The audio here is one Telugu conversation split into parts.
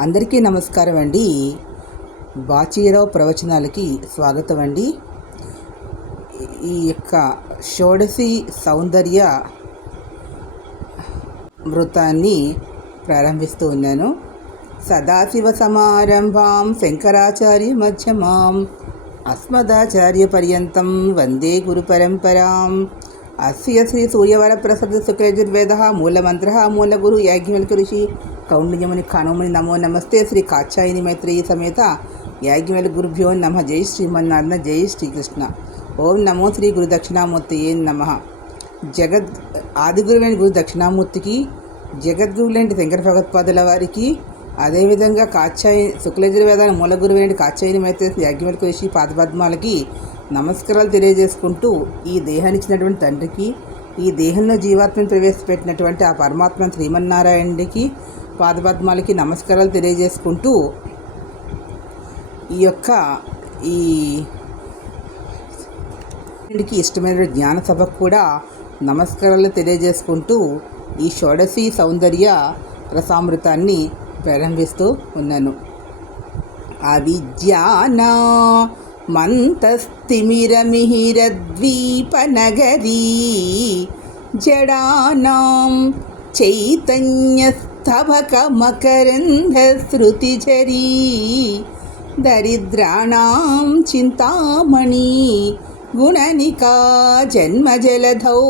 అందరికీ నమస్కారం అండి. బాచీరావు ప్రవచనాలకి స్వాగతం అండి. ఈ యొక్క షోడశి సౌందర్య వృతాన్ని ప్రారంభిస్తూ ఉన్నాను. సదాశివ సమారంభాం శంకరాచార్య మధ్యమాం అస్మదాచార్య పర్యంతం వందే గురు పరంపరాం. అస్య శ్రీ సూర్యవర ప్రసాద శుక్రయజుర్వేద మూలమంత్ర మూలగురు యాజ్ఞవల్క ఋషి కౌండిన్యముని ఖానముని నమో నమస్తే శ్రీ కాచాయిని మైత్రేయి సమేత యాజ్ఞవేల గురుభ్యో నమ. జై శ్రీమన్నారాయణ జై శ్రీకృష్ణ. ఓం నమో శ్రీ గురు దక్షిణామూర్తి ఏ నమ. జగద్ ఆదిగురువైన గురు దక్షిణామూర్తికి జగద్గురువులైన శంకర భగవత్పాదుల వారికి అదేవిధంగా కాచాయి శుక్లయజుర్వేదాల మూల గురువైన కాచాయిని మైత్రే యాజ్ఞవేల కృషి పాదపద్మాలకి నమస్కారాలు తెలియజేసుకుంటూ ఈ దేహాన్ని ఇచ్చినటువంటి తండ్రికి ఈ దేహంలో జీవాత్మను ప్రవేశపెట్టినటువంటి ఆ పరమాత్మ శ్రీమన్నారాయణుడికి పాదపద్మాలకి నమస్కారాలు తెలియజేసుకుంటూ ఈ యొక్క ఈ ఇష్టమైన జ్ఞాన సభకు కూడా నమస్కారాలు తెలియజేసుకుంటూ ఈ షోడశి సౌందర్య రసామృతాన్ని ప్రారంభిస్తూ ఉన్నాను. అవిజ్ఞాన మంతస్తిమిరమిహిరద్వీపనగరీ జడానాం చైతన్యస్తవకమకరంధశ్రుతిజరీ దరిద్రాణాం చింతామణి గుణనికా జన్మజలధౌ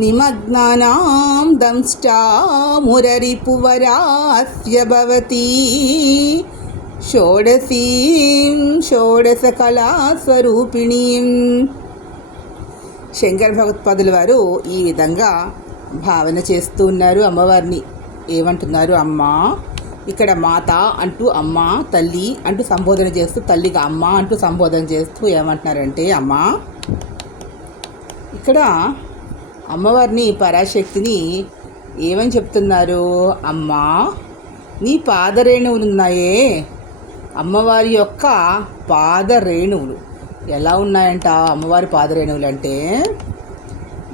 నిమగ్నానాం దంష్టా మురరిపువరాస్య భవతి. షోడశీం షోడశకళాస్వరూపిణీం. శంకర భగవత్పాదుల వారు ఈ విధంగా భావన చేస్తూ ఉన్నారు అమ్మవారిని. ఏమంటున్నారు అమ్మ? ఇక్కడ మాత అంటూ అమ్మ తల్లి అంటూ సంబోధన చేస్తూ తల్లిగా అమ్మ అంటూ సంబోధన చేస్తూ ఏమంటున్నారంటే అమ్మ ఇక్కడ అమ్మవారిని పరాశక్తిని ఏమని చెప్తున్నారు? అమ్మా నీ పాదరేణువులు ఉన్నాయే. అమ్మవారి యొక్క పాదరేణువులు. ఎలా ఉన్నాయంట అమ్మవారి పాదరేణువులు అంటే?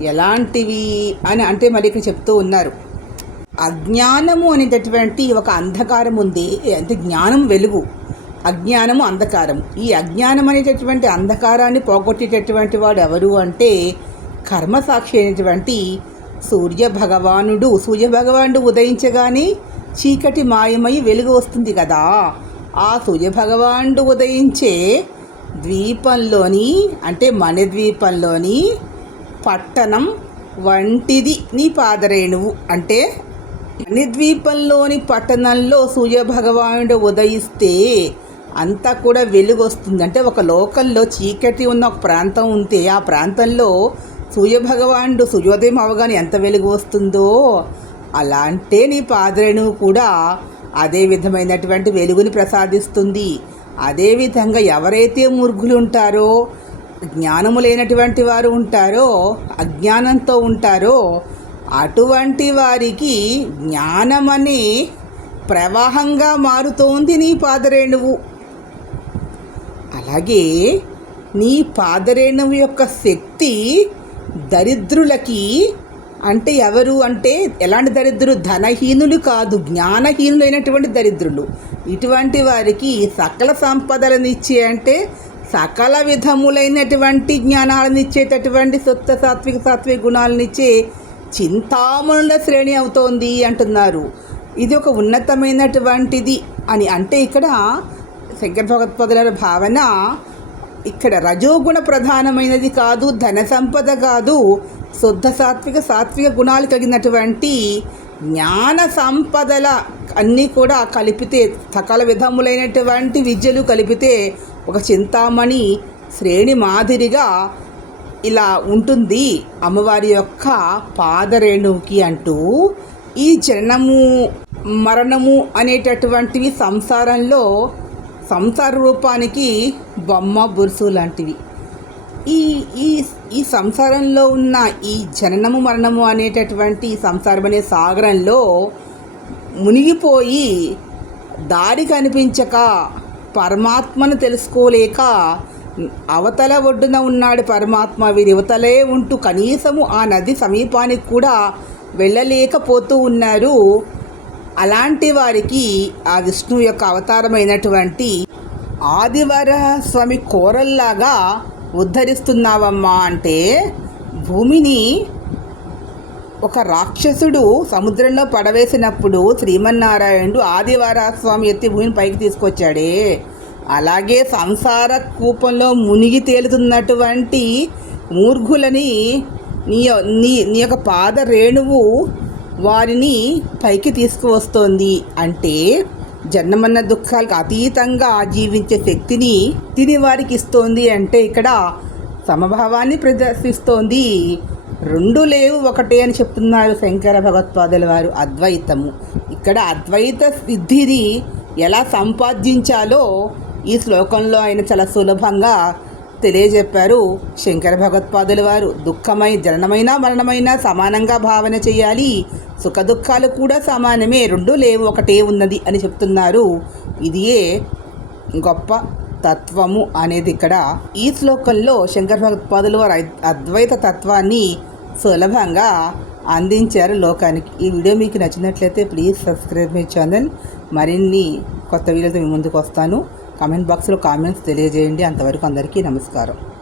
ఎలాంటివి అని అంటే మరి ఇక్కడ చెప్తూ ఉన్నారు. అజ్ఞానము అనేటటువంటి ఒక అంధకారం ఉంది. అంటే జ్ఞానం వెలుగు. అజ్ఞానము అంధకారం. ఈ అజ్ఞానం అనేటటువంటి అంధకారాన్ని పోగొట్టేటటువంటి వాడు ఎవరు అంటే కర్మసాక్షి అయినటువంటి సూర్య భగవానుడు సూర్య భగవానుడు ఉదయించగానే చీకటి మాయమై వెలుగు వస్తుంది కదా. ఆ సూర్య భగవానుడు ఉదయించే ద్వీపంలోని అంటే మన ద్వీపంలోని పట్టణం వంటిది. నీ పాదరేణువు అంటే అనిద్వీపంలోని పట్టణంలో సూర్యభగవానుడు ఉదయిస్తే అంతా కూడా వెలుగు వస్తుంది అంటే ఒక లోకల్లో చీకటి ఉన్న ఒక ప్రాంతం ఉంటే ఆ ప్రాంతంలో సూర్యభగవానుడు సూర్యోదయం అవగానే ఎంత వెలుగు వస్తుందో అలాంటే నీ పాదరేణువు కూడా అదే విధమైనటువంటి వెలుగుని ప్రసాదిస్తుంది. అదేవిధంగా ఎవరైతే మూర్ఘులు ఉంటారో జ్ఞానము లేనటువంటి వారు ఉంటారో అజ్ఞానంతో ఉంటారో అటువంటి వారికి జ్ఞానమనే ప్రవాహంగా మారుతోంది నీ పాదరేణువు. అలాగే నీ పాదరేణువు యొక్క శక్తి దరిద్రులకి అంటే ఎవరు అంటే ఎలాంటి దరిద్రులు? ధనహీనులు కాదు జ్ఞానహీనులైనటువంటి దరిద్రులు. ఇటువంటి వారికి సకల సంపదలను ఇచ్చే అంటే సకల విధములైనటువంటి జ్ఞానాలను ఇచ్చేటటువంటి సొత్త సాత్విక సాత్విక గుణాలను ఇచ్చే చింతామణుల శ్రేణి అవుతోంది అంటున్నారు. ఇది ఒక ఉన్నతమైనటువంటిది అని అంటే ఇక్కడ శంకర భగవత్పదుల భావన ఇక్కడ రజోగుణ ప్రధానమైనది కాదు ధన సంపద కాదు శుద్ధ సాత్విక సాత్విక గుణాలు కలిగినటువంటి జ్ఞాన సంపదల అన్నీ కూడా కలిపితే సకల విధములైనటువంటి విద్యలు కలిపితే ఒక చింతామణి శ్రేణి మాదిరిగా ఇలా ఉంటుంది అమ్మవారి యొక్క పాదరేణువుకి అంటూ ఈ జననము మరణము అనేటటువంటివి సంసారంలో సంసార రూపానికి బొమ్మ బురుసు లాంటివి. ఈ ఈ ఈ సంసారంలో ఉన్న ఈ జననము మరణము అనేటటువంటి సంసారం అనే సాగరంలో మునిగిపోయి దారి కనిపించక పరమాత్మను తెలుసుకోలేక అవతల ఒడ్డున ఉన్నాడు పరమాత్మ. వీరి యువతలే ఉంటూ కనీసము ఆ నది సమీపానికి కూడా వెళ్ళలేకపోతూ ఉన్నారు. అలాంటి వారికి ఆ విష్ణువు యొక్క అవతారమైనటువంటి ఆదివర స్వామి కోరల్లాగా ఉద్ధరిస్తున్నావమ్మా అంటే భూమిని ఒక రాక్షసుడు సముద్రంలో పడవేసినప్పుడు శ్రీమన్నారాయణుడు ఆదివారస్వామి ఎత్తి భూమిని పైకి తీసుకొచ్చాడే. అలాగే సంసార కూపంలో మునిగి తేలుతున్నటువంటి మూర్ఘులని నీ నీ నీ యొక్క పాద రేణువు వారిని పైకి తీసుకువస్తోంది. అంటే జన్మన్న దుఃఖాలకు అతీతంగా జీవించే శక్తిని తిని వారికి ఇస్తోంది అంటే ఇక్కడ సమభావాన్ని ప్రదర్శిస్తోంది. రెండు లేవు ఒకటే అని చెప్తున్నారు శంకర భగవత్పాదుల వారు. అద్వైతము. ఇక్కడ అద్వైత సిద్ధిని ఎలా సంపాదించాలో ఈ శ్లోకంలో ఆయన చాలా సులభంగా తెలియజెప్పారు. శంకర భగవత్పాదుల వారు దుఃఖమై జననమైన మరణమైన సమానంగా భావన చేయాలి. సుఖ దుఃఖాలు కూడా సమానమే రెండు లేవు ఒకటే ఉన్నది అని చెప్తున్నారు. ఇదియే గొప్ప తత్వము అనేది ఇక్కడ. ఈ శ్లోకంలో శంకర భగవత్పాదులు వారు అద్వైత తత్వాన్ని సులభంగా అందించారు లోకానికి. ఈ వీడియో మీకు నచ్చినట్లయితే ప్లీజ్ సబ్స్క్రైబ్ మై ఛానల్. మరిన్ని కొత్త వీడియోతో మీ ముందుకు వస్తాను. కామెంట్ బాక్స్లో కామెంట్స్ తెలియజేయండి. అంతవరకు అందరికీ నమస్కారం.